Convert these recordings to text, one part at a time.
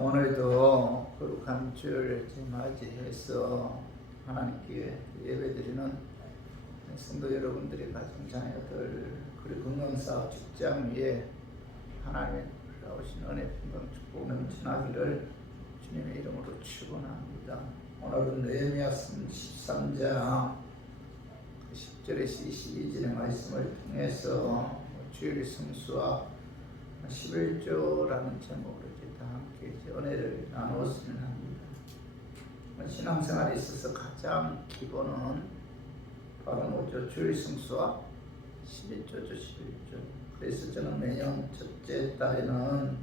오늘도 거룩한 주를 맞이해서 하나님께 예배드리는 성도 여러분들의 가정 자녀들 그리고 건강사업 직장 위에 하나님의 놀라우신 은혜 평강 축복 넘쳐나기를 주님의 이름으로 축원합니다. 오늘은 느헤미야 13장 10절에서 22절의 말씀을 통해서 주일 성수와 11조라는 제목으로 다 함께 은혜를 나누었으면 합니다. 신앙생활에 있어서 가장 기본은 바로 뭐죠? 주일 성수와 11조죠. 11조. 그래서 저는 매년 첫째 달에는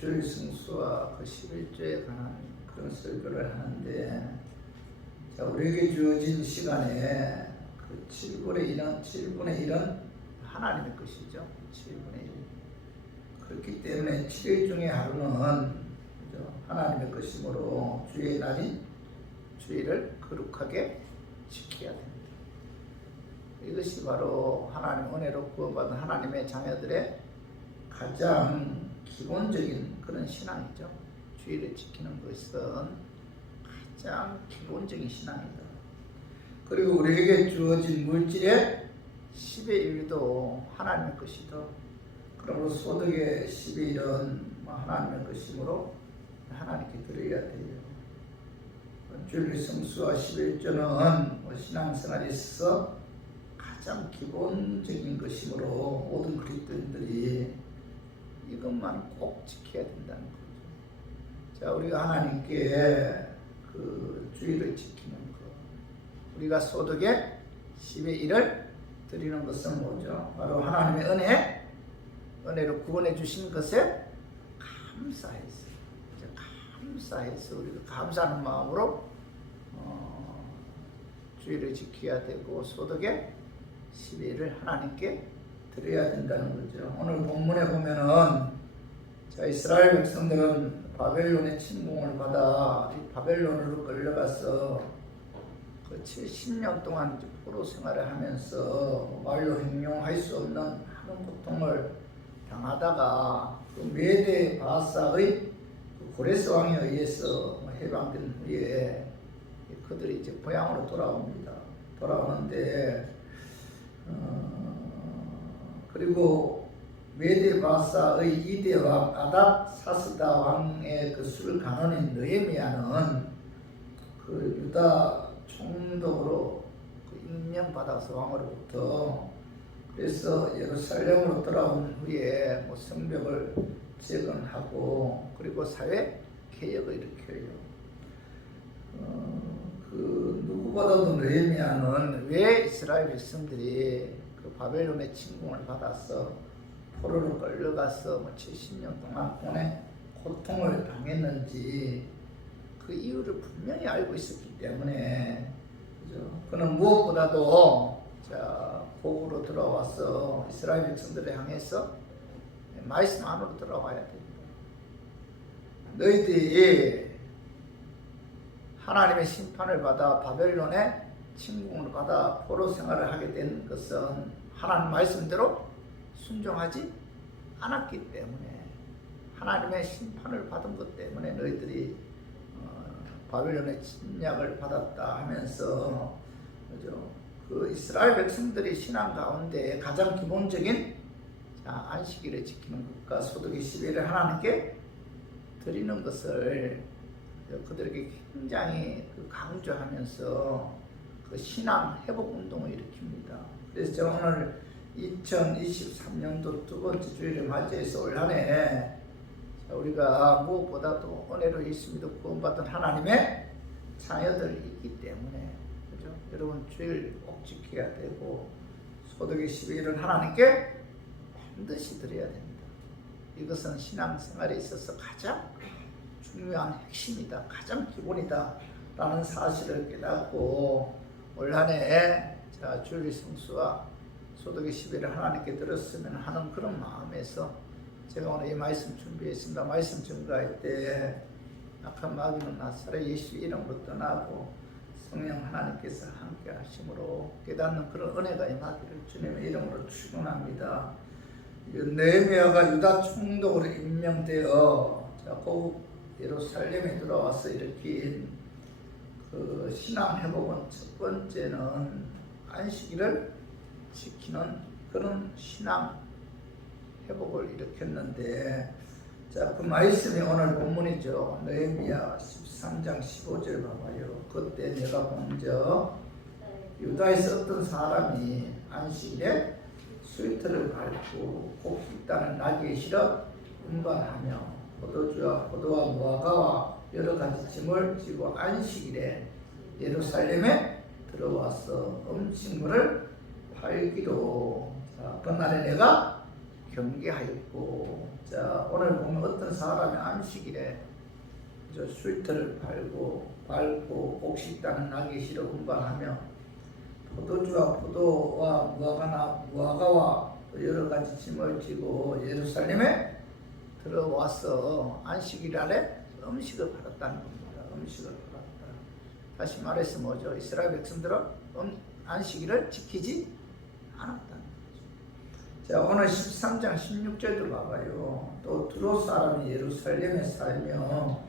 주일 성수와 그 11조에 관한 그런 설교를 하는데, 자, 우리에게 주어진 시간에 그 7분의 1은 하나님의 것이죠. 7분의 1. 그렇기 때문에 7일 중에 하루는 하나님의 것이므로 주의 날인 주일을 거룩하게 지켜야 됩니다. 이것이 바로 하나님 은혜로 구원받은 하나님의 자녀들의 가장 기본적인 그런 신앙이죠. 주일을 지키는 것은 가장 기본적인 신앙이다. 그리고 우리에게 주어진 물질의 10의 1도 하나님의 것이다. 그러므로 소득의 10의 1은 하나님의 것이므로 하나님께 드려야 돼요. 주일 성수와 11조는 신앙생활에 있어서 가장 기본적인 것이므로 모든 그리스도인들이 이것만 꼭 지켜야 된다는 거죠. 자, 우리가 하나님께 그 주일을 지키는 것, 우리가 소득의 10의 1을 드리는 것은 뭐죠? 바로 하나님의 은혜로 구원해 주신 것에 감사해서 우리가 감사하는 마음으로 주일을 지켜야 되고 소득의 10일을 하나님께 드려야 된다는 거죠. 오늘 본문에 보면은 자, 이스라엘 백성들은 바벨론의 침공을 받아 이 바벨론으로 끌려가서 그 70년 동안 포로 생활을 하면서 말로 hình容할 수 없는 많은 고통을 당하다가 그 메대 바사의 고레스 왕에 의해서 해방된 후에 그들이 이제 고향으로 돌아옵니다. 돌아오는데 그리고 메대 바사의 2대 왕 아닥사스다 왕의 그 술 간원인 느헤미야는 그 유다 총독으로 그 임명받아서 왕으로부터, 그래서 예루살렘으로 돌아온 후에 성벽을 재건하고 그리고 사회 개혁을 일으켜요. 그 누구보다도 느헤미야는 왜 이스라엘 백성들이 그 바벨론의 침공을 받아서 포로로 끌려가서 70년 동안 고통을 당했는지 그 이유를 분명히 알고 있었기 때문에, 그죠? 그는 무엇보다도 복으로 들어와서 이스라엘 백성들을 향해서 말씀 안으로 들어와야 됩니다. 너희들이 하나님의 심판을 받아 바벨론의 침공을 받아 포로 생활을 하게 된 것은 하나님 말씀대로 순종하지 않았기 때문에, 하나님의 심판을 받은 것 때문에 너희들이 바벨론의 침략을 받았다 하면서, 그죠? 그 이스라엘 백성들이 신앙 가운데 가장 기본적인 안식일을 지키는 것과 소득의 10일을 하나님께 드리는 것을 그들에게 굉장히 강조하면서 그 신앙 회복 운동을 일으킵니다. 그래서 제가 오늘 2023년도 두 번째 주일을 맞이해서 올 한해 우리가 무엇보다도 은혜로 예수 믿어 구원받은 하나님의 자녀들이기 때문에, 그죠? 여러분 주일 꼭 지켜야 되고 소득의 10일은 하나님께 반드시 드려야 됩니다. 이것은 신앙생활에 있어서 가장 중요한 핵심이다, 가장 기본이다 라는 사실을 깨닫고 올 한해 주일 성수와 소득의 10일을 하나님께 드렸으면 하는 그런 마음에서 제가 오늘 이 말씀 준비했습니다. 말씀 증거할 때 악한 마귀는 나사렛 예수 이름으로 떠나고 성령 하나님께서 함께 하심으로 깨닫는 그런 은혜가 임하기를 주님의 이름으로 축원합니다. 느헤미야가 유다 총독으로 임명되어 자, 고국 예루살렘에 들어와서 일으킨 그 신앙 회복은 첫 번째는 안식일을 지키는 그런 신앙 회복을 일으켰는데, 자, 그 말씀이 오늘 본문이죠. 느헤미야 13장 15절 봐봐요. 그때 내가 본적 유다에서 어떤 사람이 안식일에 스위트를 밟고 곡식단을 나귀에 실어 운반하며 포도주와 포도와 무화과와 여러 가지 짐을 지고 안식일에 예루살렘에 들어와서 음식물을 팔기로. 자, 그날에 내가 경계하였고. 자, 오늘 보면 어떤 사람이 안식일에 저 스위트를 밟고 곡식단을 나귀에 실어 운반하며 포도주와 포도와 무화과와 여러 가지 짐을 지고 예루살렘에 들어와서 안식일 아래 음식을 팔았다는 겁니다. 음식을 팔았다. 다시 말해서 뭐죠? 이스라엘 백성들은 안식일을 지키지 않았다는 거죠. 자, 오늘 13장 16절도 봐봐요. 또 두로 사람이 예루살렘에 살며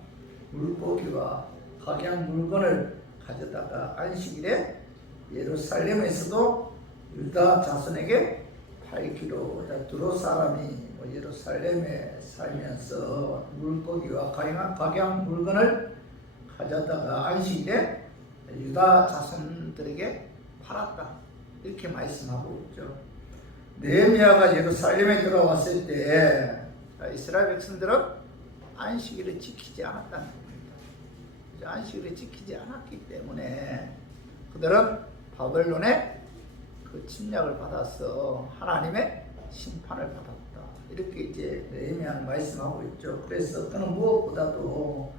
물고기와 각양 물건을 가져다가 안식일에 예루살렘에서도 유다 자손에게 팔기로. 두로 사람이 예루살렘에 살면서 물고기와 각양 물건을 가져다가 안식일에 유다 자손들에게 팔았다, 이렇게 말씀하고 있죠. 느헤미야가 예루살렘에 들어왔을 때 이스라엘 백성들은 안식일을 지키지 않았다는 겁니다. 안식일을 지키지 않았기 때문에 그들은 바벨론의 그 침략을 받아서 하나님의 심판을 받았다, 이렇게 이제 느헤미야는 말씀하고 있죠. 그래서 그는 무엇보다도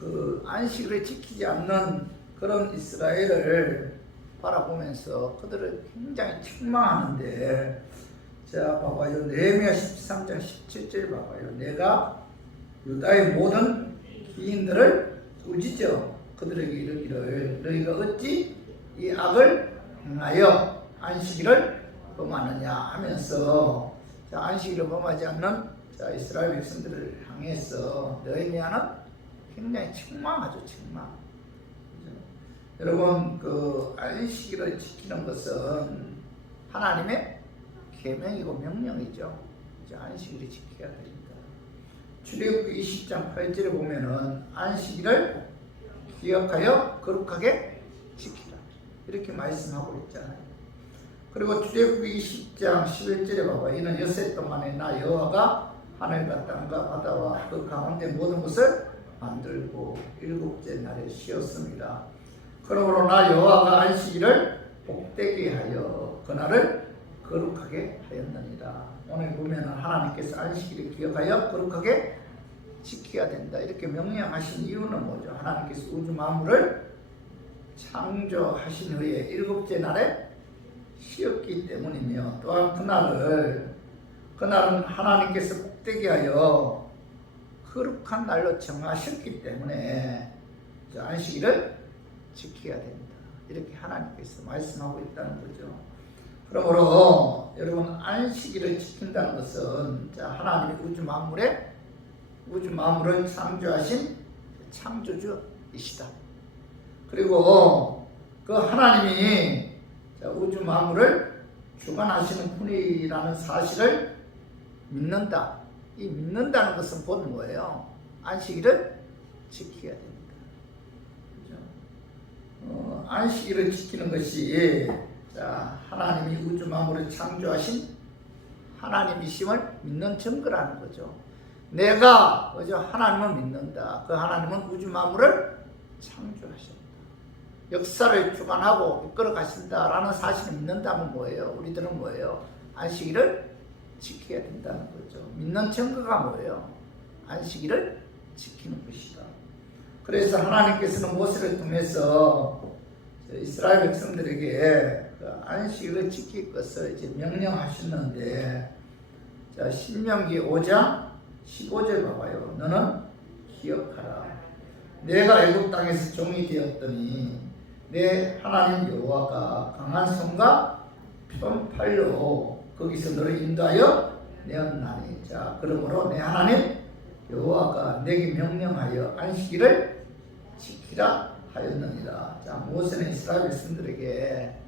그 안식일을 지키지 않는 그런 이스라엘을 바라보면서 그들을 굉장히 책망하는데, 자, 봐봐요. 느헤미야 13장 17절 봐봐요. 내가 유다의 모든 기인들을 꾸짖어 그들에게 이르기를 너희가 어찌 이 악을 행하여 안식일을 범하느냐 하면서, 자, 안식일을 범하지 않는 자, 이스라엘 백성들을 향해서 느헤미야는 굉장히 책망하죠. 책망. 여러분, 그 안식일을 지키는 것은 하나님의 계명이고 명령이죠. 이제 안식일을 지켜야 됩니다. 출애굽기 20장 8절에 보면은 안식일을 기억하여 거룩하게 지키라, 이렇게 말씀하고 있잖아요. 그리고 출애굽기 20장 11절에 봐봐. 이는 엿새 동안에 나 여호와가 하늘과 땅과 바다와 그 가운데 모든 것을 만들고 일곱째 날에 쉬었습니다. 그러므로 나 여호와가 안식일을 복되게 하여 그날을 거룩하게 하였느니라. 오늘 보면 하나님께서 안식일을 기억하여 거룩하게 지켜야 된다, 이렇게 명령하신 이유는 뭐죠? 하나님께서 우주 만물을 창조하신 후에 일곱째 날에 쉬었기 때문이며, 또한 그날은 하나님께서 복되게 하여 거룩한 날로 정하셨기 때문에 안식일을 지켜야 된다, 이렇게 하나님께서 말씀하고 있다는 거죠. 그러므로 여러분, 안식일을 지킨다는 것은 하나님이 우주 만물을 창조하신 창조주이시다. 그리고 그 하나님이 우주 만물을 주관하시는 분이라는 사실을 믿는다. 이 믿는다는 것은 곧 뭐예요? 안식일을 지켜야 됩니다. 그렇죠? 안식일을 지키는 것이 하나님이 우주 만물을 창조하신 하나님이심을 믿는 증거라는 거죠. 내가 하나님을 믿는다. 그 하나님은 우주 만물을 창조하셨다, 역사를 주관하고 이끌어 가신다라는 사실을 믿는다면 뭐예요? 우리들은 뭐예요? 안식일을 지켜야 된다는 거죠. 믿는 증거가 뭐예요? 안식일을 지키는 것이다. 그래서 하나님께서는 모세를 통해서 이스라엘 백성들에게 그 안식일을 지킬 것을 이제 명령하셨는데, 자, 신명기 5장 15절 봐봐요. 너는 기억하라. 내가 애굽 땅에서 종이 되었더니 내 하나님 여호와가 강한 손과 편팔로 거기서 너를 인도하여 내었나니. 자, 그러므로 내 하나님 여호와가 내게 명령하여 안식일을 지키라 하였느니라. 자, 모세는 이스라엘 백성들에게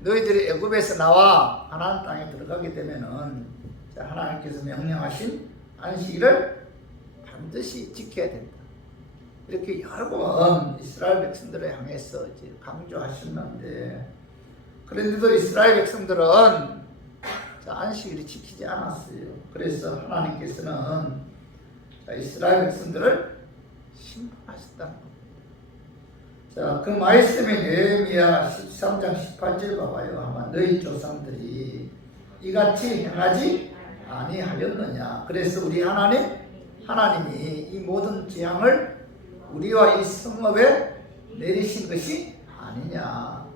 너희들이 애굽에서 나와 가나안 땅에 들어가게 되면은 하나님께서 명령하신 안식일을 반드시 지켜야 된다. 이렇게 여러 번 이스라엘 백성들을 향해서 이제 강조하셨는데, 그런데도 이스라엘 백성들은 안식일을 지키지 않았어요. 그래서 하나님께서는 이스라엘 백성들을 심판하셨다는 겁니다. 자, 그 말씀이 느헤미야 13장 18절 봐봐요. 아마 너희 조상들이 이같이 행하지 아니하였느냐. 그래서 우리 하나님이 이 모든 재앙을 우리와 이 성읍에 내리신 것이 아니냐.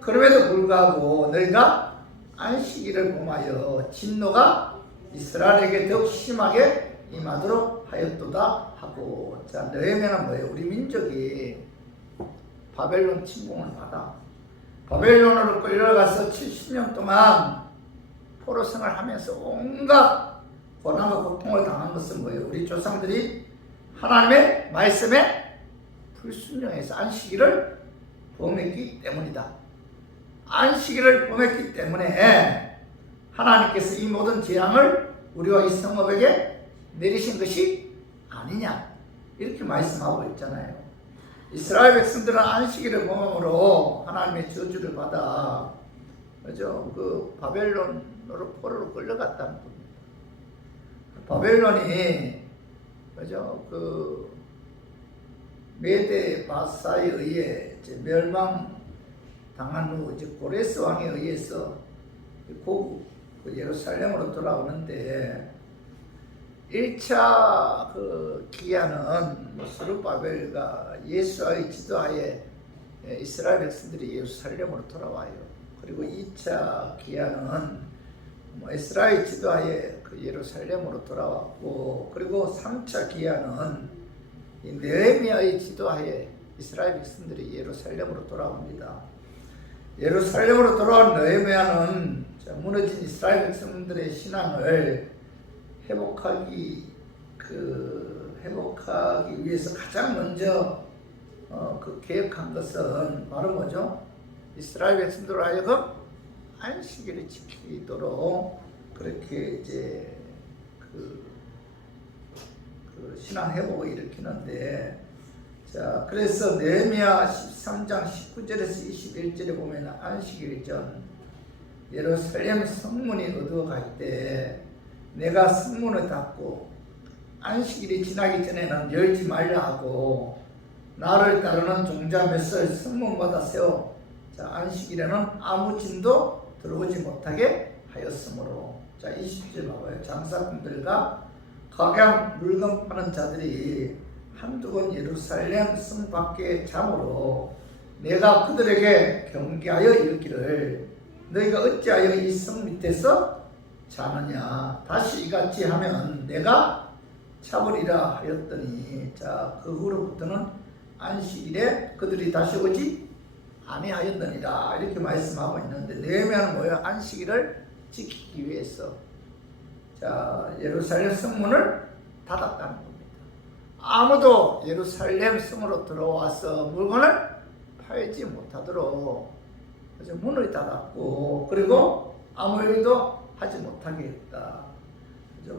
그럼에도 불구하고 너희가 안식일을 범하여 진노가 이스라엘에게 더욱 심하게 임하도록 하였도다 하고. 자, 느헤미야는 뭐예요? 우리 민족이 바벨론 침공을 받아 바벨론으로 끌려가서 70년 동안 포로 생활하면서 온갖 고난과 고통을 당한 것은 뭐예요? 우리 조상들이 하나님의 말씀에 불순종해서 안식일을 범했기 때문이다. 안식일을 범했기 때문에 하나님께서 이 모든 재앙을 우리와 이 성읍에게 내리신 것이 아니냐, 이렇게 말씀하고 있잖아요. 이스라엘 백성들은 안식일을 범함으로 하나님의 저주를 받아 그 바벨론으로 포로로 끌려갔다는 겁니다. 바벨론이 그 메데 바사에 의해 멸망당한 후 고레스 왕에 의해서 고국 예루살렘으로 돌아오는데, 1차 그 기한은 스룹바벨과 예수와의 지도하에 이스라엘 백성들이 예루살렘으로 돌아와요. 그리고 2차 기한은 에스라의 지도하에 그 예루살렘으로 돌아왔고, 그리고 3차 기한은 느헤미야의 지도하에 이스라엘 백성들이 예루살렘으로 돌아옵니다. 예루살렘으로 돌아온 느헤미야는 무너진 이스라엘 백성들의 신앙을 회복하기 위해서 가장 먼저 계획한 것은 바로 뭐죠? 이스라엘 백성들로 하여금 안식일을 지키도록 그렇게 이제 그 신앙 회복을 일으키는데, 자, 그래서 느헤미야 13장 19절에서 21절에 보면 안식일 전 예루살렘 성문이 어두워갈 때 내가 성문을 닫고 안식일이 지나기 전에는 열지 말라 하고, 나를 따르는 종자 몇을 성문마다 세워 안식일에는 아무 진도 들어오지 못하게 하였으므로. 자, 20절 봐봐요. 장사꾼들과 각양 물건 파는 자들이 한두 번 예루살렘 성 밖에 잠으로 내가 그들에게 경계하여 이르기를 너희가 어찌하여 이 성 밑에서 자느냐. 다시 이같이 하면 내가 잡으리라 하였더니, 자, 그 후로부터는 안식일에 그들이 다시 오지 아니하였느니라, 이렇게 말씀하고 있는데, 느헤미야는 뭐예요? 안식일을 지키기 위해서 예루살렘 성문을 닫았다는 겁니다. 아무도 예루살렘 성으로 들어와서 물건을 팔지 못하도록 문을 닫았고, 그리고 아무 일도 하지 못하게 했다.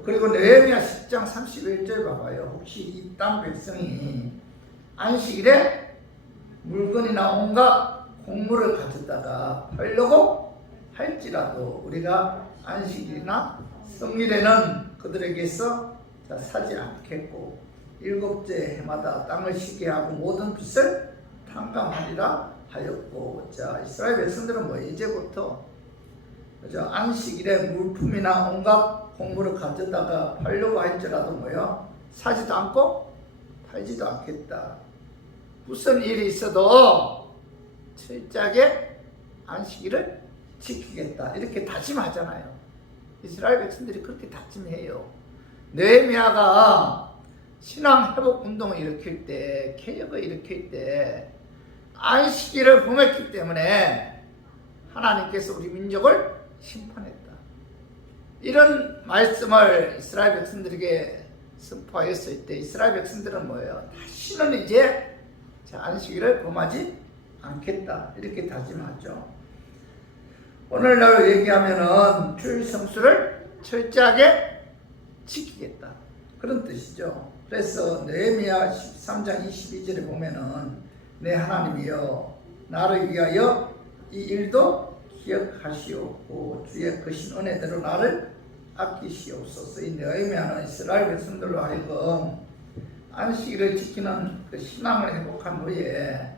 그리고 느헤미야 10장 31절 봐봐요. 혹시 이 땅 백성이 안식일에 물건이나 온갖 곡물을 가졌다가 팔려고 할지라도 우리가 안식일이나 성일에는 그들에게서 사지 않겠고, 일곱째 해마다 땅을 쉬게 하고 모든 빚을 탕감하리라 하였고. 자, 이스라엘 백성들은 이제부터 안식일에 물품이나 온갖 곡물을 가져다가 팔려고 할지라도 사지도 않고 팔지도 않겠다. 무슨 일이 있어도 철저하게 안식일을 지키겠다, 이렇게 다짐하잖아요. 이스라엘 백성들이 그렇게 다짐해요. 느헤미야가 신앙 회복 운동을 일으킬 때, 개혁을 일으킬 때 안식일을 범했기 때문에 하나님께서 우리 민족을 심판했다. 이런 말씀을 이스라엘 백성들에게 선포하였을 때 이스라엘 백성들은 뭐예요? 다시는 이제 안식일을 범하지 않겠다 이렇게 다짐하죠. 오늘날 얘기하면은 주일 성수를 철저하게 지키겠다 그런 뜻이죠. 그래서 느헤미야 13장 22절에 보면은 내 하나님이여 나를 위하여 이 일도 기억하시옵고 주의 크신 은혜대로 나를 아끼시옵소서. 이 느헤미야는 이스라엘 백성들로 하여금 안식일을 지키는 그 신앙을 회복한 후에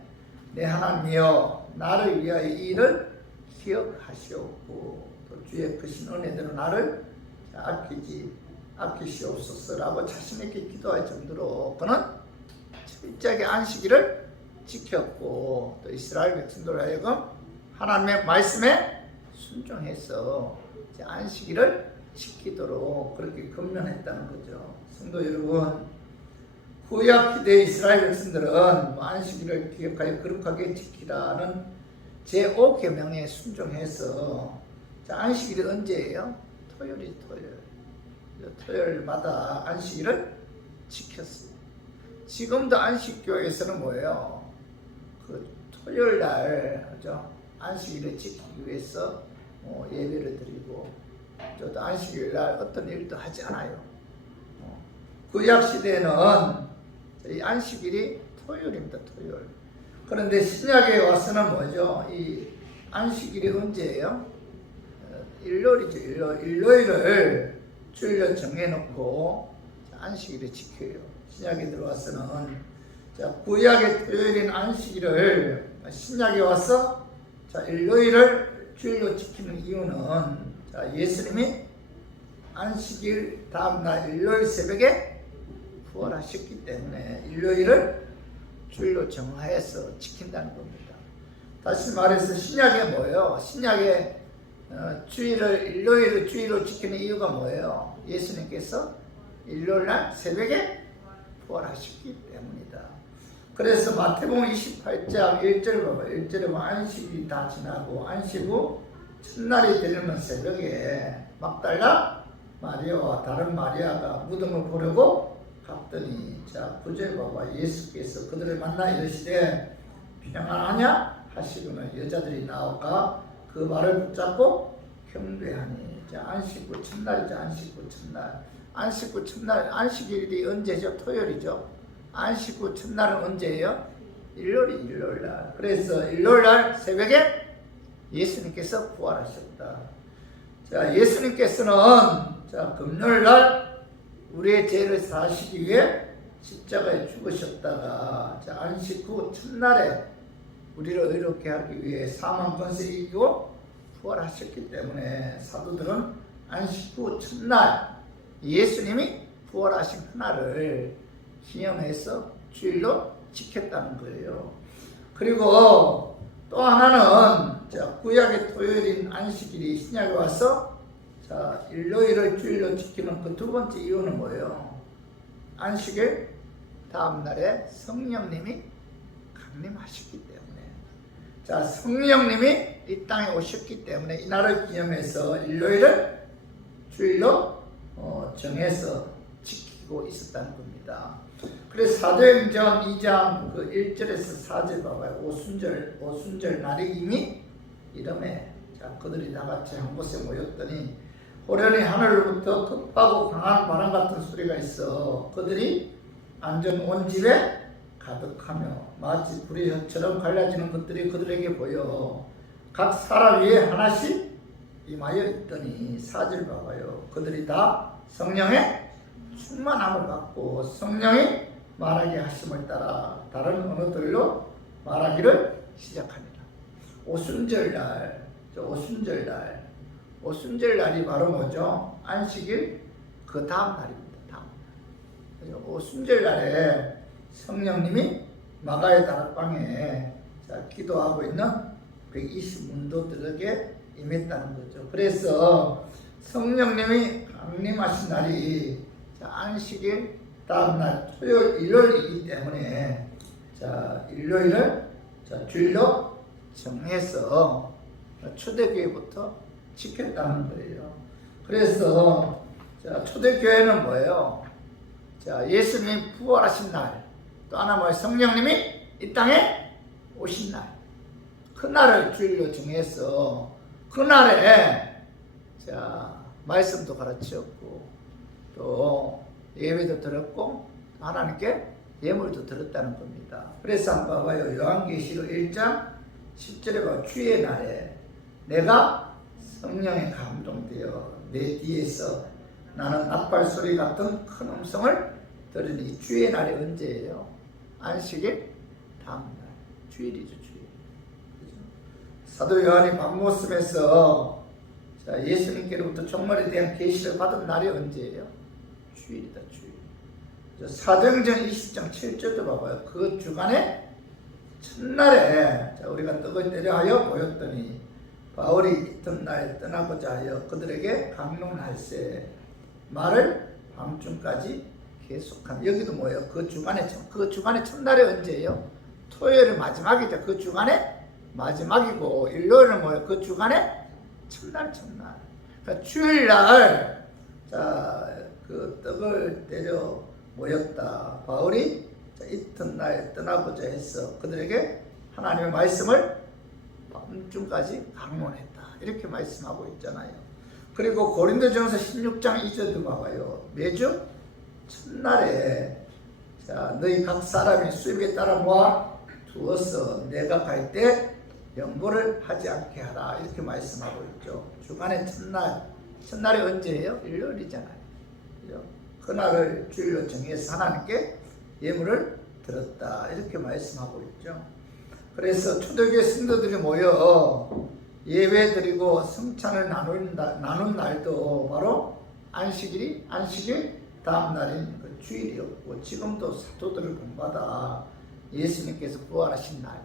내 하나님이여 나를 위하여 이 일을 기억하시옵고 또 주의 크신 은혜대로 나를 아끼시옵소서라고 자신있게 기도할 정도로 그는 철저하게 안식일을 지켰고 또 이스라엘 백성들로 하여금 하나님의 말씀에 순종해서 안식일을 지키도록 그렇게 금면했다는 거죠. 성도 여러분, 구약 시대 이스라엘 백성들은 안식일을 기억하여 거룩하게 지키라는 제5계명에 순종해서 안식일이 언제예요? 토요일. 토요일마다 안식일을 지켰어요. 지금도 안식교회에서는 뭐예요? 그 토요일 날 그죠? 안식일을 지키기 위해서 예배를 드리고 저도 안식일 날 어떤 일도 하지 않아요. 구약 시대에는 이 안식일이 토요일입니다. 토요일. 그런데 신약에 와서는 뭐죠? 이 안식일이 언제예요? 일요일이죠. 일요일을 주일로 정해놓고 안식일을 지켜요. 신약에 들어와서는 구약의 토요일인 안식일을 신약에 와서 일요일을 주일로 지키는 이유는 예수님이 안식일 다음날 일요일 새벽에 부활하셨기 때문에 일요일을 주일로 정하여서 지킨다는 겁니다. 다시 말해서 신약에 뭐예요? 신약에 일요일을 주일로 지키는 이유가 뭐예요? 예수님께서 일요일날 새벽에 부활하셨기 때문이다. 그래서 마태복음 28장 1절 봐봐요. 1절에 보면 안식이 다 지나고 안식 후 첫날이 되려는 새벽에 막달라 마리아와 다른 마리아가 무덤을 보려고 갔더니 9절 봐봐. 예수께서 그들을 만나 이르시되 평안하냐 하시고는 여자들이 나오가 그 말을 붙잡고 경배하니. 안식 후 첫날이죠. 안식 후 첫날. 안식 후 첫날. 안식일이 언제죠? 토요일이죠. 안식 후 첫날은 언제예요? 일요일날. 그래서 일요일날 새벽에 예수님께서 부활하셨다. 예수님께서는 금요일날 우리의 죄를 사시기 위해 십자가에 죽으셨다가 안식 후 첫날에 우리를 의롭게 하기 위해 사망 권세 이기고 부활하셨기 때문에 사도들은 안식 후 첫날 예수님이 부활하신 그날을 기념해서 주일로 지켰다는 거예요. 그리고 또 하나는 구약의 토요일인 안식일이 신약에 와서 일요일을 주일로 지키는 그 두 번째 이유는 뭐예요? 안식일 다음날에 성령님이 강림하셨기 때문에 성령님이 이 땅에 오셨기 때문에 이날을 기념해서 일요일을 주일로 정해서 지키고 있었다는 겁니다. 그래서 사도행전 2장 1절에서 4절 봐봐요. 오순절 날이 이미 이름에 그들이 다같이 한 곳에 모였더니 호련히 하늘로부터 급하고 강한 바람 같은 소리가 있어 그들이 앉은 온 집에 가득하며 마치 불의 혀처럼 갈라지는 것들이 그들에게 보여 각 사람 위에 하나씩 임하여 있더니 4절 봐봐요. 그들이 다 성령의 충만함을 받고 성령이 말하게 하심을 따라 다른 언어들로 말하기를 시작하니라. 오순절날이 바로 뭐죠? 안식일 그 다음 날입니다. 다음 날. 오순절날에 성령님이 마가의 다락방에 기도하고 있는 120문도들에게 임했다는 거죠. 그래서 성령님이 강림하신 날이 안식일 다음 날 토요일 일요일이기 때문에 일요일을 주일로 정해서 초대교회부터 지켰다는 거예요. 그래서 초대교회는 뭐예요? 자, 예수님이 부활하신 날, 또 하나 뭐예요? 성령님이 이 땅에 오신 날, 그 날을 주일로 정해서 그 날에 자 말씀도 가르쳤고 또 예배도 드렸고 하나님께 예물도 드렸다는 겁니다. 그래서 한번 봐봐요. 요한계시록 1장 10절에 봐. 주의 날에 내가 성령에 감동되어 내 뒤에서 나는 나팔 소리 같은 큰 음성을 들으니 주의 날이 언제예요? 안식일 다음날. 주일이죠, 주일. 그죠? 사도 요한이 박모습에서 예수님께로부터 종말에 대한 계시를 받은 날이 언제예요? 주일이다, 주일. 사도행전 20장 7절도 봐봐요. 그 주간에 첫날에 우리가 떡을 때려하여 보였더니 바울이 이튿날 떠나고자 하여 그들에게 강론할세 말을 밤중까지 계속한. 여기도 뭐예요? 그 주간에 첫날이 언제예요? 토요일은 마지막이죠. 그 주간에 마지막이고 일요일은 뭐예요? 그 주간에 첫날. 그러니까 주일날 그 떡을 때려 모였다. 바울이 이튿날 떠나고자 해서 그들에게 하나님의 말씀을 밤중까지 강론했다. 이렇게 말씀하고 있잖아요. 그리고 고린도전서 16장 2절도 봐봐요. 매주 첫날에 너희 각 사람이 수입에 따라 모아 두어서 내가 갈 때 연보를 하지 않게 하라. 이렇게 말씀하고 있죠. 주간의 첫날이 언제예요? 일요일이잖아요. 그죠? 그날을 주일로 정해서 하나님께 예물을 드렸다. 이렇게 말씀하고 있죠. 그래서 초대교회 성도들이 모여 예배 드리고 성찬을 나눈 날도 바로 안식일 다음 날인 그 주일이었고, 지금도 사도들을 본받아 예수님께서 부활하신 날,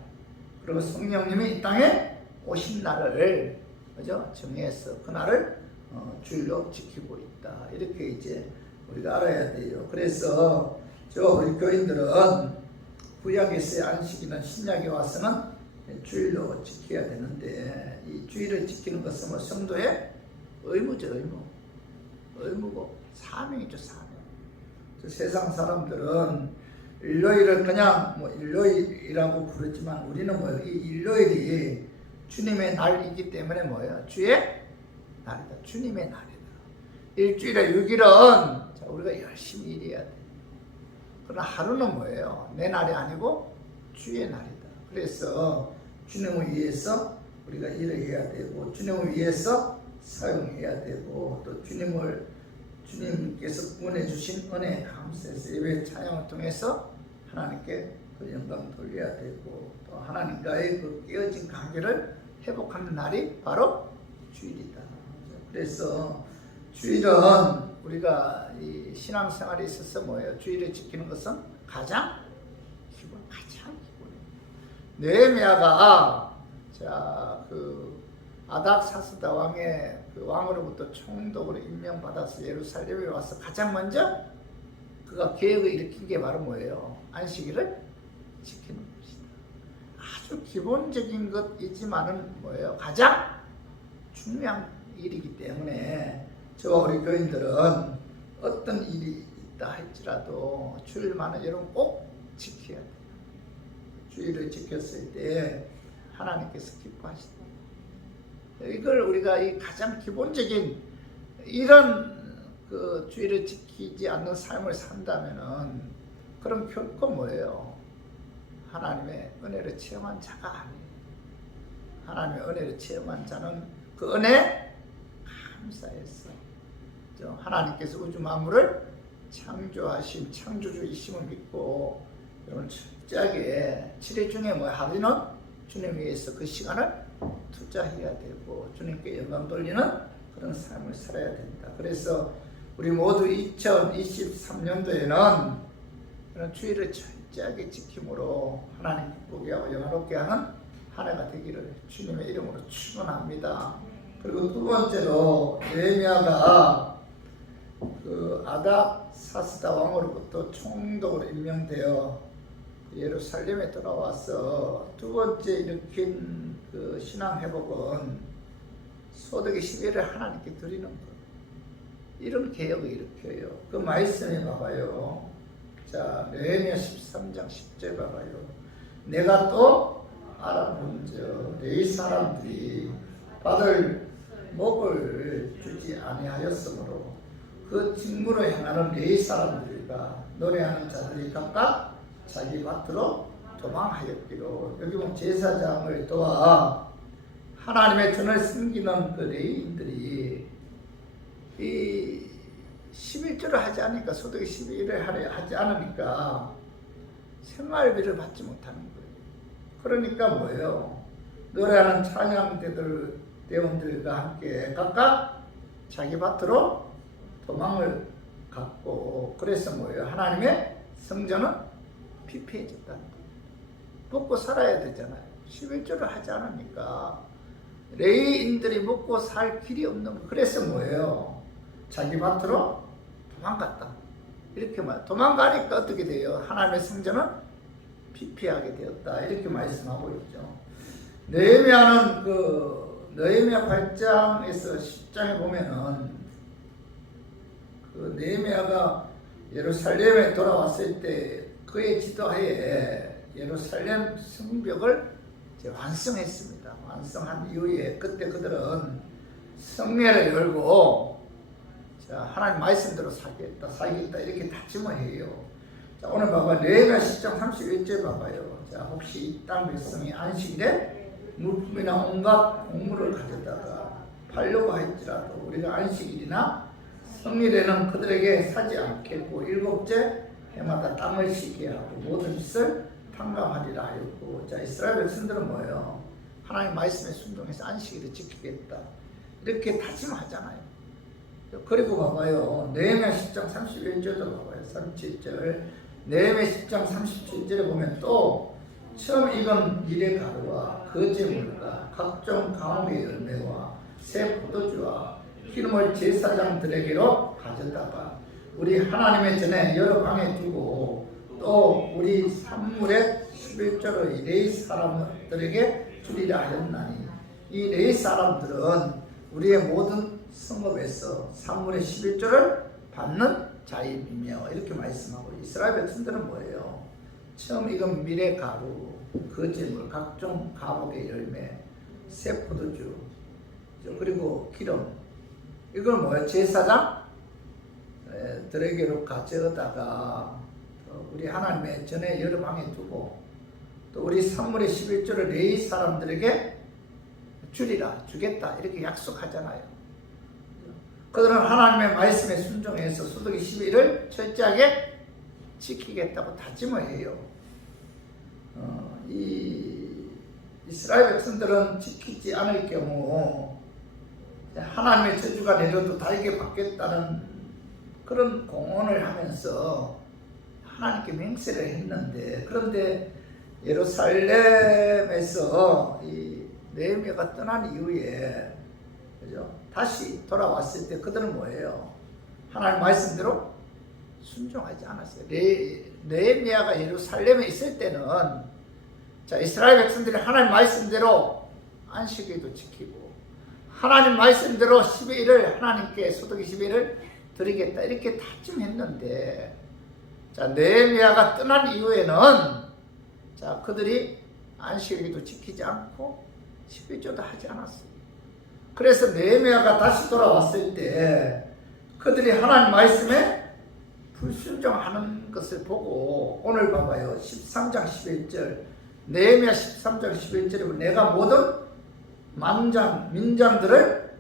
그리고 성령님이 이 땅에 오신 날을 그죠? 정해서 그 날을 주일로 지키고 있다. 이렇게 이제 우리가 알아야 돼요. 그래서 우리 교인들은 구약에서의 안식일은 신약에 와서는 주일로 지켜야 되는데, 이 주일을 지키는 것은 성도의 의무죠. 의무고 사명이죠. 사명. 세상 사람들은 일요일을 그냥 일요일이라고 부르지만 우리는 뭐예요? 이 일요일이 주님의 날이기 때문에 뭐예요? 주의 날이다. 주님의 날이다. 일주일에 6일은 우리가 열심히 일해야 돼. 그러나 하루는 뭐예요? 내 날이 아니고 주의 날이다. 그래서 주님을 위해서 우리가 일을 해야 되고, 주님을 위해서 사용해야 되고, 또 주님께서 구원해 주신 은혜 감사해서 예배 찬양을 통해서 하나님께 또 영광 돌려야 되고, 또 하나님과의 그 깨어진 관계를 회복하는 날이 바로 주일이다. 그래서 주일은 우리가 이 신앙생활에 있어서 뭐예요? 주일을 지키는 것은 가장 기본이에요. 느헤미야가 그 아닥사스다 왕의 그 왕으로부터 총독으로 임명받아서 예루살렘에 와서 가장 먼저 그가 계획을 일으킨 게 바로 뭐예요? 안식일을 지키는 것이다. 아주 기본적인 것이지만은 뭐예요? 가장 중요한 일이기 때문에 저와 우리 교인들은 어떤 일이 있다 할지라도 주일만은 여러분 꼭 지켜야 돼요. 주일을 지켰을 때 하나님께서 기뻐하시다. 이걸 우리가 이 가장 기본적인 이런 그 주일을 지키지 않는 삶을 산다면은 그럼 결코 뭐예요? 하나님의 은혜를 체험한 자가 아니에요. 하나님의 은혜를 체험한 자는 그 은혜 감사했어. 하나님께서 우주 만물을 창조하신 창조주이심을 믿고 여러분 철저하게 7일 중에 하루는 주님 위해서 그 시간을 투자해야 되고 주님께 영광 돌리는 그런 삶을 살아야 된다. 그래서 우리 모두 2023년도에는 그런 주일을 철저하게 지킴으로 하나님 기쁘게 하고 영화롭게 하는 한 해가 되기를 주님의 이름으로 축원합니다. 그리고 두 번째로 느헤미야가 그 아닥사스다 왕으로부터 총독으로 임명되어 예루살렘에 돌아와서 두 번째 일으킨 그 신앙 회복은 소득의 11을 하나님께 드리는 것. 이런 개혁을 일으켜요. 그 말씀에 봐봐요. 자, 느헤미야 13장 10절 봐봐요. 내가 또 알아본즉 레위 사람들이 받을 목을 주지 아니하였으므로 그 직무로 행하는 레위 사람들과 노래하는 자들이 각각 자기 밭으로 도망하였기로. 여기 보면 제사장을 도와 하나님의 전을 섬기는 그 레위인들이 이 11조를 하지 않으니까, 소득의 12일을 하지 않으니까 생활비를 받지 못하는 거예요. 그러니까 뭐예요? 노래하는 찬양대원들과 함께 각각 자기 밭으로 도망을 갔고, 그래서 뭐예요? 하나님의 성전은 피폐해졌다는 거예요. 먹고 살아야 되잖아요. 11조를 하지 않으니까 레위인들이 먹고 살 길이 없는 거. 그래서 뭐예요? 자기 밭으로 도망갔다. 이렇게 말. 도망가니까 어떻게 돼요? 하나님의 성전은 피폐하게 되었다. 이렇게 말씀하고 있죠. 느헤미야는 느헤미야 8장에서 10장에 보면은 느헤미야가 예루살렘에 돌아왔을 때 그의 지도하에 예루살렘 성벽을 완성했습니다. 완성한 이후에 그때 그들은 성례를 열고 하나님 말씀대로 살겠다 이렇게 다짐을 해요. 자, 오늘 봐봐. 느헤미야 10장 31절 봐봐요. 자, 혹시 이 땅 백성이 안식일에 물품이나 온갖 곡물을 가져다가 팔려고 할지라도 우리가 안식일이나 성일에는 그들에게 사지 않겠고 일곱째 해마다 땅을 쉬게 하고 모든 짓을 탕감하리라 하였고. 자, 이스라엘 백성들은 뭐예요? 하나님 말씀에 순종해서 안식일을 지키겠다 이렇게 다짐하잖아요. 그리고 봐봐요. 느헤미야 10장 31절도 봐봐요. 37절. 느헤미야 10장 37절에 보면 또 처음 익은 미래 가루와 거제물과 각종 감옥의 열매와 새 포도주와 기름을 제사장들에게로 가져다가 우리 하나님의 전에 여러 방에 두고 또 우리 산물의 11조를 레위 사람들에게 주리라 하였나니, 이 레위 사람들은 우리의 모든 성읍에서 산물의 11조를 받는 자임이며 이렇게 말씀하고, 이스라엘 백성들은 뭐예요? 처음 익은 미래 가루, 거제물, 각종 감옥의 열매, 새 포도주, 그리고 기름, 이걸 뭐예요? 제사장 들에게로 가져다가 우리 하나님의 전에 여러 방에 두고 또 우리 산물의 11조를 레위 사람들에게 주겠다 이렇게 약속하잖아요. 그들은 하나님의 말씀에 순종해서 소득의 12일을 철저하게 지키겠다고 다짐을 해요. 이 이스라엘 백성들은 지키지 않을 경우 하나님의 저주가 내려도 달게 받겠다는 그런 공언을 하면서 하나님께 맹세를 했는데, 그런데 예루살렘에서 이 느헤미야가 떠난 이후에 그죠? 다시 돌아왔을 때 그들은 뭐예요? 하나님 말씀대로 순종하지 않았어요. 느헤미야가 예루살렘에 있을 때는 자, 이스라엘 백성들이 하나님 말씀대로 안식일도 지키고 하나님 말씀대로 12일을 하나님께 소득의 12일을 드리겠다 이렇게 다짐했는데, 자, 느헤미야가 떠난 이후에는 자, 그들이 안식일도 지키지 않고 11조도 하지 않았어요. 그래서 느헤미야가 다시 돌아왔을 때 그들이 하나님 말씀에 불순종하는 것을 보고, 오늘 봐봐요. 13장 11절. 느헤미야 13장 11절에 보면 내가 모든 민장들을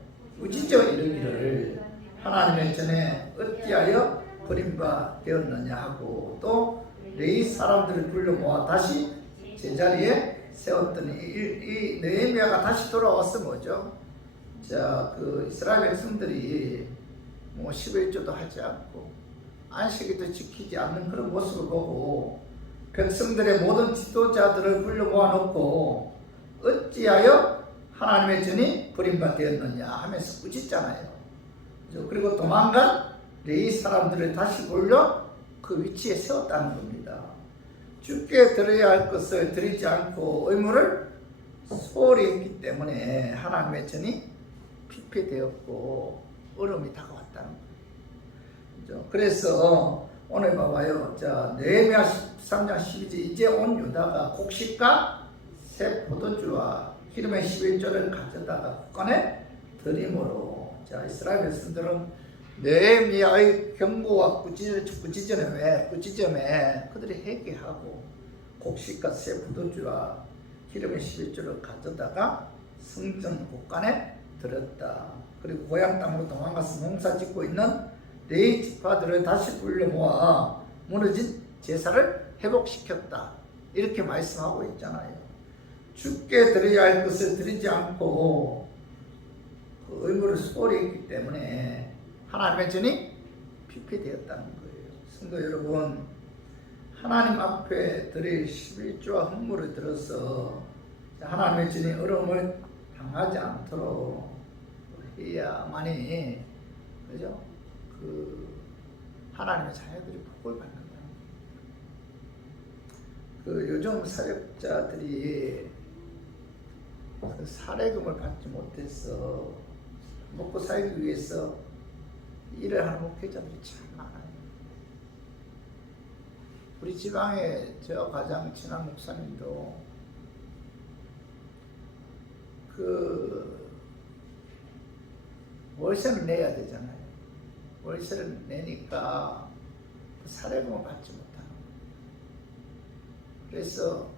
우짖어 이르기를 하나님의 전에 어찌하여 버림바 되었느냐 하고, 또 레위 사람들을 불러 모아 다시 제자리에 세웠더니 이 느헤미야가 다시 돌아와서 뭐죠? 자, 그 이스라엘 백성들이 뭐 11조도 하지 않고 안식일도 지키지 않는 그런 모습을 보고 백성들의 모든 지도자들을 불러 모아놓고 어찌하여 하나님의 전이 버림받았느냐 하면서 꾸짖잖아요. 그리고 도망간 레위 사람들을 다시 불러 그 위치에 세웠다는 겁니다. 주께 드려야 할 것을 드리지 않고 의무를 소홀히 했기 때문에 하나님의 전이 피폐되었고 어려움이 다가왔다는 거예요. 그래서 오늘 봐봐요. 자, 느헤미야 13장 12절 이제 온 유다가 곡식과 새 포도주와 기름의 11조를 가져다가 국간에 드림으로. 자, 이스라엘 백성들은 느헤미야의 경고와 꾸짖음에 그들이 회개하고 곡식과 새 포도주와 기름의 11조를 가져다가 성전 곳간에 들었다. 그리고 고향 땅으로 도망가서 농사 짓고 있는 레위 지파들을 다시 불러 모아 무너진 제사를 회복시켰다. 이렇게 말씀하고 있잖아요. 주께 드려야 할 것을 드리지 않고 그 의무를 소홀히 했기 때문에 하나님의 전이 피폐되었다는 거예요. 성도 여러분, 하나님 앞에 드릴 11조와 헌물을 들어서 하나님의 전이 어려움을 당하지 않도록 해야만이, 그죠? 그 하나님의 자녀들이 복을 받는다. 그 요즘 사역자들이 그 사례금을 받지 못해서 먹고 살기 위해서 일을 하는 목회자들이 참 많아요. 우리 지방에 저 가장 친한 목사님도 그 월세를 내야 되잖아요. 월세를 내니까 그 사례금을 받지 못하는 거예요. 그래서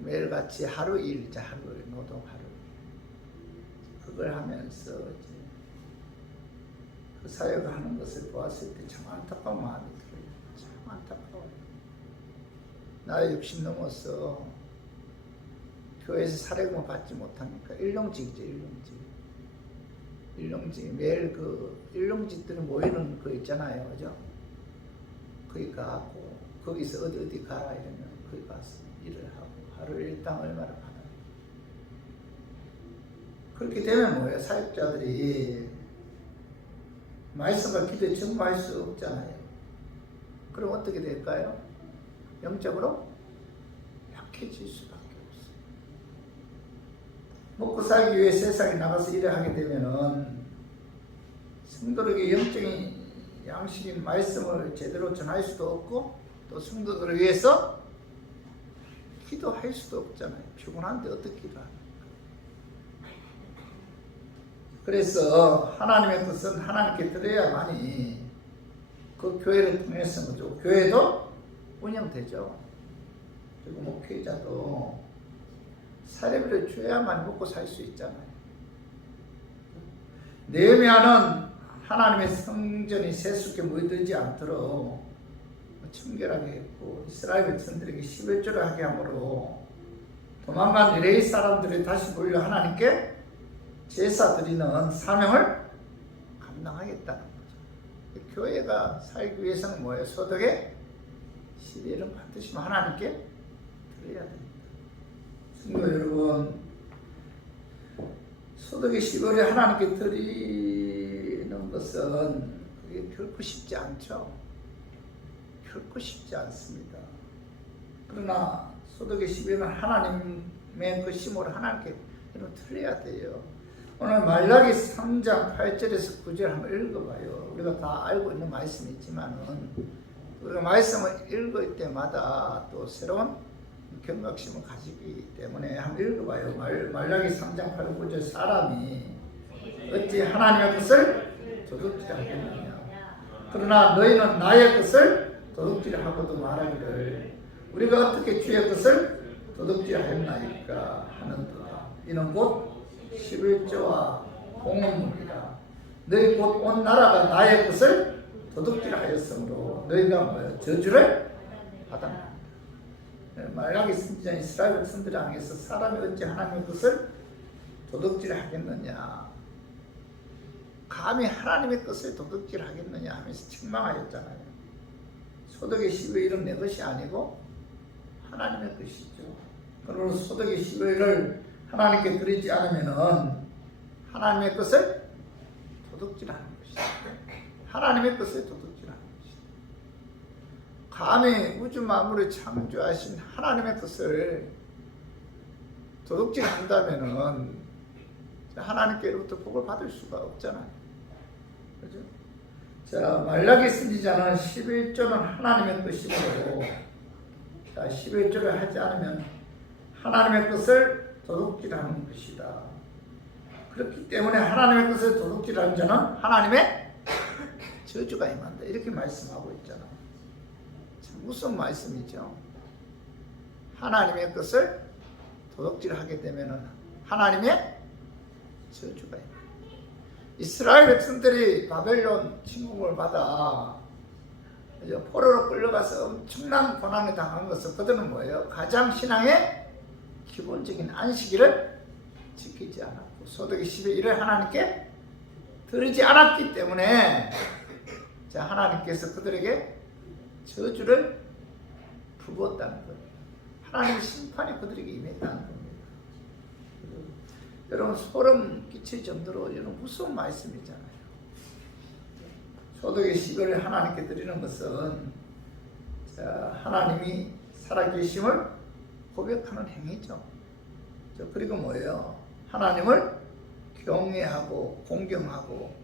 매일같이 하루 일, 하루 노동 하루 그걸 하면서 이제 그 사역을 하는 것을 보았을 때 참 안타까운 마음이 들어요. 참 안타까워요. 나이 60 넘어서 교회에서 사례금을 받지 못하니까 일용직이죠, 일용직. 매일 그 일용직들이 모이는 거 있잖아요, 그죠? 거기 가고 거기서 어디 가라 이러면 거기 가서 일을 하고 하루 일당 얼마나 받아요. 그렇게 되면 뭐예요? 사역자들이 말씀과 기도에 전무할 수 없잖아요. 그럼 어떻게 될까요? 영적으로 약해질 수밖에 없어요. 먹고 살기 위해 세상에 나가서 일을 하게 되면은 성도에게 영적인 양식인 말씀을 제대로 전할 수도 없고 또 성도들을 위해서 기도할 수도 없잖아요. 피곤한데 어떻게 기도합니까? 그래서 하나님의 뜻은 하나님께 드려야만이 그 교회를 통해서 교회도 운영되죠. 그리고 목회자도 사례비를 줘야만 먹고 살 수 있잖아요. 느헤미야는 하나님의 성전이 세습게 물들지 않도록 청결하게 했고 이스라엘 백성들에게 11조를 하게 하므로 도망간 레위 사람들이 다시 몰려 하나님께 제사 드리는 사명을 감당하겠다는 거죠. 교회가 살기 위해서는 뭐예요? 소득의 11은 반드시 하나님께 드려야 됩니다. 성도 여러분, 소득의 11을 하나님께 드리는 것은 그게 결코 쉽지 않죠. 결코 쉽지 않습니다. 그러나 소득의 11은 하나님의 그 심으로 하나님께 드려야 돼요. 오늘 말라기 3장 8절에서 9절 한번 읽어봐요. 우리가 다 알고 있는 말씀이 있지만은 우리가 말씀을 읽을 때마다 또 새로운 경각심을 가지기 때문에 한번 읽어봐요. 말라기 3장 8, 9절 사람이 어찌 하나님의 것을 도둑질하겠느냐. 그러나 너희는 나의 것을 도둑질하고도 말하기를 우리가 어떻게 주의 것을 도둑질하였나이까 하는도다. 이는 곧 11조와 공헌물이라. 너희 곧 온 나라가 나의 것을 도둑질하였으므로 너희가 뭐예요? 저주를 받았다. 말라기 선지자 이스라엘 백성들 향해서 사람이 어찌 하나님의 것을 도둑질하겠느냐, 감히 하나님의 것을 도둑질하겠느냐 하면서 책망하였잖아요. 소득의 11은 내 것이 아니고 하나님의 것이죠. 그러므로 소득의 11을 하나님께 드리지 않으면은 하나님의 것을 도둑질하는 것이죠. 하나님의 것을 도둑질하는 것이죠. 감히 우주 만물을 창조하신 하나님의 것을 도둑질한다면은 하나님께로부터 복을 받을 수가 없잖아요. 그죠? 자, 말라기 선지자는 11조는 하나님의 것이고, 자, 11조를 하지 않으면 하나님의 것을 도둑질하는 것이다. 그렇기 때문에 하나님의 것을 도둑질하는 자는 하나님의 저주가 임한다. 이렇게 말씀하고 있잖아. 참 무슨 말씀이죠? 하나님의 것을 도둑질하게 되면 하나님의 저주가 임한다. 이스라엘 백성들이 바벨론 침공을 받아 포로로 끌려가서 엄청난 고난을 당한 것은 그들은 뭐예요? 가장 신앙의 기본적인 안식일을 지키지 않았고 소득의 10의 1을 하나님께 드리지 않았기 때문에 자, 하나님께서 그들에게 저주를 부었다는 거예요. 하나님의 심판이 그들에게 임했다는 겁니다. 여러분 소름 끼칠 정도로 여러분 무서운 말씀이잖아요. 소득의 10을 하나님께 드리는 것은 자, 하나님이 살아계심을 고백하는 행위죠. 그리고 뭐예요? 하나님을 경외하고 공경하고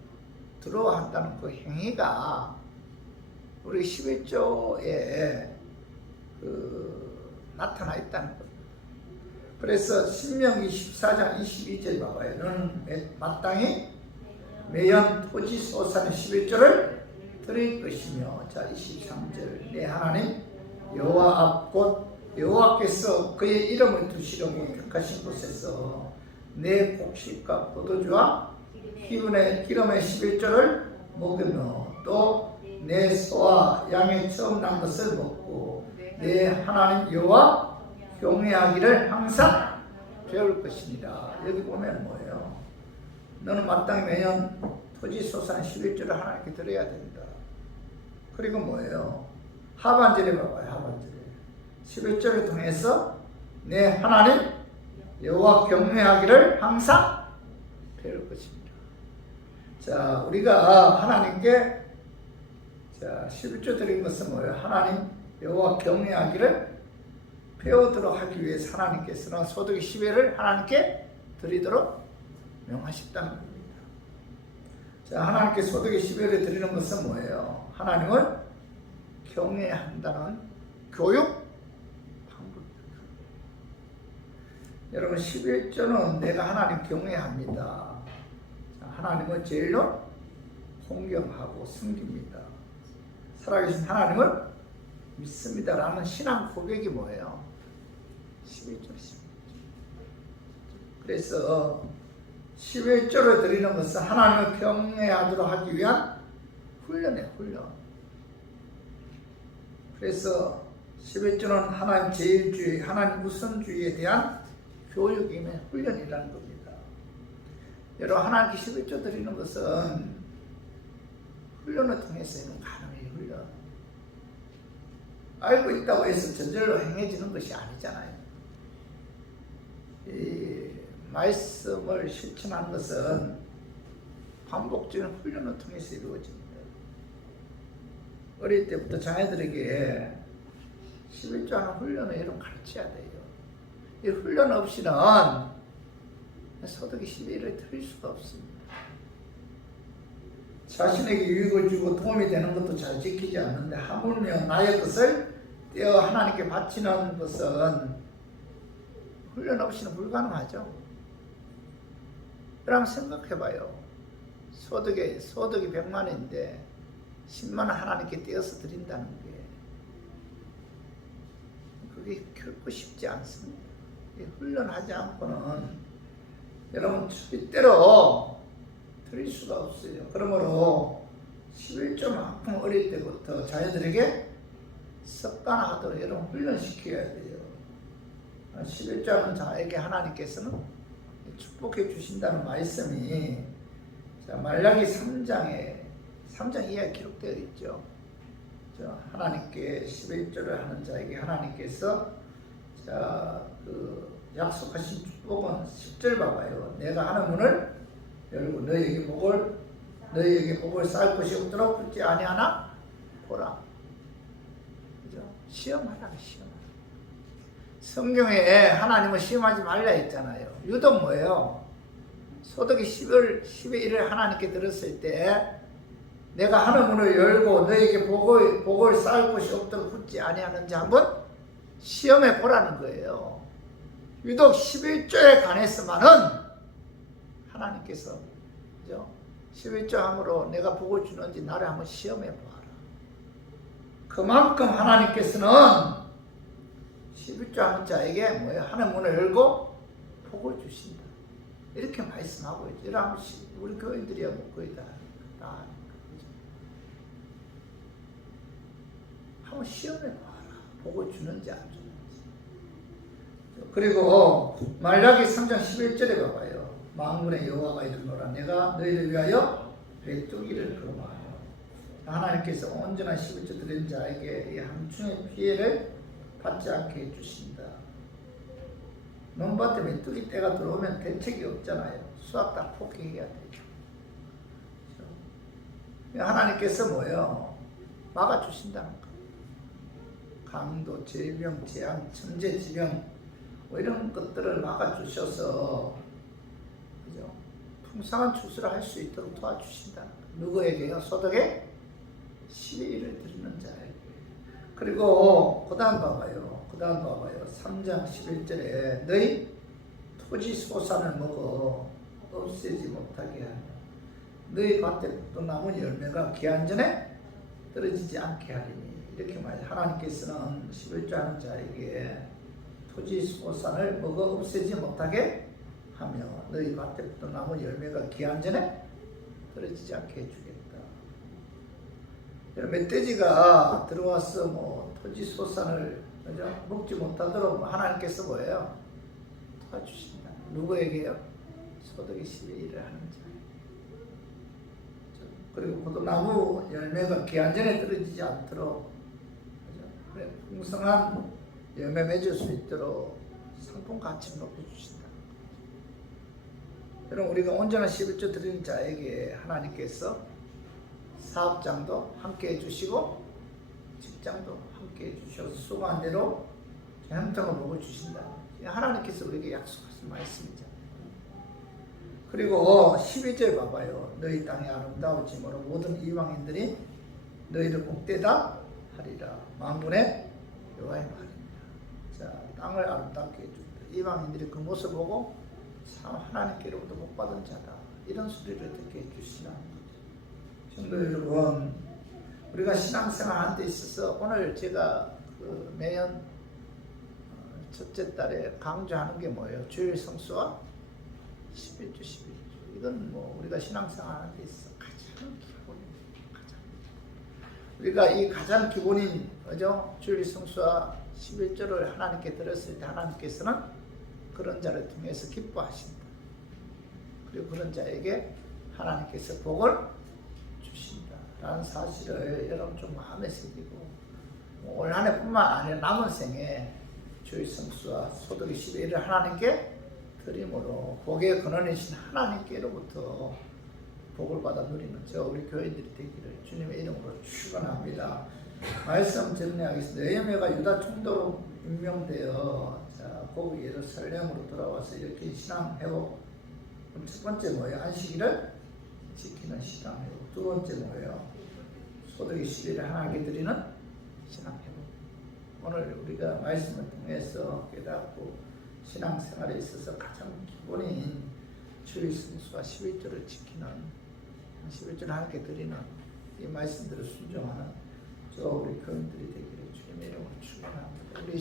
두려워한다는 그 행위가 우리 11조에 나타나 있다는 겁니다. 그래서 신명기 14장 22절 봐봐요. 너는 마땅히 매연 토지 소산의 11조를 드릴 것이며, 자 23절 내 하나님 여호와 앞 곧 여호와께서 그의 이름을 두시려고 택하신 곳에서 내 곡식과 포도주와 기름의 11조를 먹으며 또 내 소와 양의 처음 난 것을 먹고 내 하나님 여호와 경외하기를 항상 배울 것이니라. 여기 보면 뭐예요? 너는 마땅히 매년 토지 소산 11조를 하나님께 드려야 된다. 그리고 뭐예요? 하반절에 봐봐요. 하반절에 11조를 통해서 내 하나님 여호와 경외하기를 항상 배울 것입니다. 자, 우리가 하나님께 자 11조 드린 것은 뭐예요? 하나님 여호와 경외하기를 배우도록 하기 위해서 하나님께서는 소득의 10회를 하나님께 드리도록 명하셨다는 겁니다. 자, 하나님께 소득의 10회를 드리는 것은 뭐예요? 하나님을 경외한다는 교육 방법입니다. 여러분 11조는 내가 하나님 경외합니다. 자, 하나님을 제일로 공경하고 섬깁니다. 살아계신 하나님을 믿습니다라는 신앙 고백이 뭐예요? 11조입니다. 그래서 11조를 드리는 것은 하나님을 경외하도록 하기 위한 훈련이에요. 훈련. 그래서 11조는 하나님 제일주의, 하나님 우선주의에 대한 교육이며 훈련이라는 겁니다. 여러분 하나님께 11조 드리는 것은 훈련을 통해서 있는 가능해요. 훈련. 알고 있다고 해서 저절로 행해지는 것이 아니잖아요. 이 말씀을 실천하는 것은 반복적인 훈련을 통해서 이루어집니다. 어릴 때부터 자녀들에게 11조 하는 훈련을 여러분 가르쳐야 돼요. 이 훈련 없이는 소득의 11을 드릴 수가 없습니다. 자신에게 유익을 주고 도움이 되는 것도 잘 지키지 않는데 하물며 나의 것을 떼어 하나님께 바치는 것은 훈련 없이는 불가능하죠. 그럼 생각해봐요. 소득이 100만 원인데 10만 원 하나님께 떼어서 드린다는 게 그게 결코 쉽지 않습니다. 훈련하지 않고는 여러분 절대로 드릴 수가 없어요. 그러므로 11조만큼 어릴 때부터 자녀들에게 습관화하도록 여러분 훈련시켜야 돼요. 11조는 자에게 하나님께서는 축복해 주신다는 말씀이 자, 말라기 3장 이하에 기록되어 있죠. 하나님께 11조를 하는 자에게 하나님께서 자, 약속하신 축복은 10절 봐봐요. 내가 하는 문을 열고 너희에게 복을 쌓을 것이 없도록 붙지 아니하나 보라. 그죠? 시험하라. 성경에 하나님은 시험하지 말라 했잖아요. 유독 뭐예요? 소득의 10의 1을 하나님께 들었을 때 내가 하늘 문을 열고 너에게 복을 쌓을 곳이 없도록 굳지 아니하는지 한번 시험해 보라는 거예요. 유독 11조에 관해서만은 하나님께서 그죠? 11조 함으로 내가 복을 주는지 나를 한번 시험해 보아라. 그만큼 하나님께서는 11조 하는 자에게 뭐예요? 하늘 문을 열고 복을 주신다. 이렇게 말씀하고 있죠. 이러면 우리 교인들이야 뭐 거의 다 하니까. 한번 시험해 봐라. 복을 주는지 안 주는지. 그리고 말라기 3장 11절에 봐봐요. 만군의 여호와가 이르노라 내가 너희를 위하여 메뚜기를 거마하여. 하나님께서 온전한 11조 드린 자에게 이 함충의 피해를 받지 않게 해주신다. 논밭에 메뚜기 때가 들어오면 대책이 없잖아요. 수확 다 포기해야 되죠. 하나님께서 뭐예요? 막아주신다는 거. 강도, 질병, 재앙, 천재지변 뭐 이런 것들을 막아주셔서 그죠? 풍성한 추수를 할 수 있도록 도와주신다. 누구에게요? 소득의 12일을 드리는 자에게. 그리고 그 다음 봐봐요. 3장 11절에 너희 토지 소산을 먹어 없애지 못하게 하며 너희 밭에 또 남은 열매가 기한 전에 떨어지지 않게 하리니. 이렇게 말해요. 하나님께서는 11조 하는 자에게 토지 소산을 먹어 없애지 못하게 하며 너희 밭에 또 남은 열매가 기한 전에 떨어지지 않게 해주겠다. 멧돼지가 들어와서 뭐 토지 소산을 그죠? 먹지 못하도록 하나님께서 뭐예요? 도와주신다. 누구에게요? 소득의 12일을 하는 자. 그리고 포도나무 열매가 기한 전에 떨어지지 않도록 그죠? 풍성한 열매 맺을 수 있도록 상품 가치를 높여주신다. 여러분 우리가 온전한 11조 드리는 자에게 하나님께서 사업장도 함께 해주시고 직장도 함께 해주셔서 수고한 대로 형통을 복을 주신다. 하나님께서 우리에게 약속하신 말씀이죠. 그리고 12절 봐봐요. 너희 땅이 아름다울지모로 모든 이방인들이 너희를 복되다 하리라. 만군의 여호와의 말입니다. 자, 땅을 아름답게 해준다. 이방인들이 그 모습 보고 참 하나님께로부터 복받은 자다. 이런 소리를 듣게 해주시라는 거죠. 성도 여러분, 우리가 신앙생활 하는 데 있어서 오늘 제가 그 매년 첫째 달에 강조하는 게 뭐예요? 주일 성수와 11조 11조. 이건 뭐 우리가 신앙생활 하는 데 있어서 가장 기본입니다. 우리가 이 가장 기본인 그죠? 주일 성수와 11조를 하나님께 드렸을 때 하나님께서는 그런 자를 통해서 기뻐하신다. 그리고 그런 자에게 하나님께서 복을 주신다 라는 사실을 여러분 좀 마음에 새기고 올 한 해뿐만 아니라 남은 생에 주일 성수와 소득의 11일을 하나님께 드림으로 복의 근원이신 하나님께로부터 복을 받아 누리는 저 우리 교인들이 되기를 주님의 이름으로 축원합니다. 말씀 정리하겠습니다. 느헤미야가 유다 총독으로 임명되어 고국 예루살렘으로 돌아와서 이렇게 신앙 회복. 첫 번째 뭐예요? 안식일을 지키는 신앙 회복. 두 번째 뭐예요? 소득의 11일을 하나님께 드리는 신앙 회복. 오늘 우리가 말씀을 통해서 깨닫고 신앙생활에 있어서 가장 기본인 주일 성수와 11조를 지키는 11조를 하나님께 드리는 이 말씀들을 순종하는 저 우리 교인들이 되기를 주님의 이름으로 축원합니다. 우리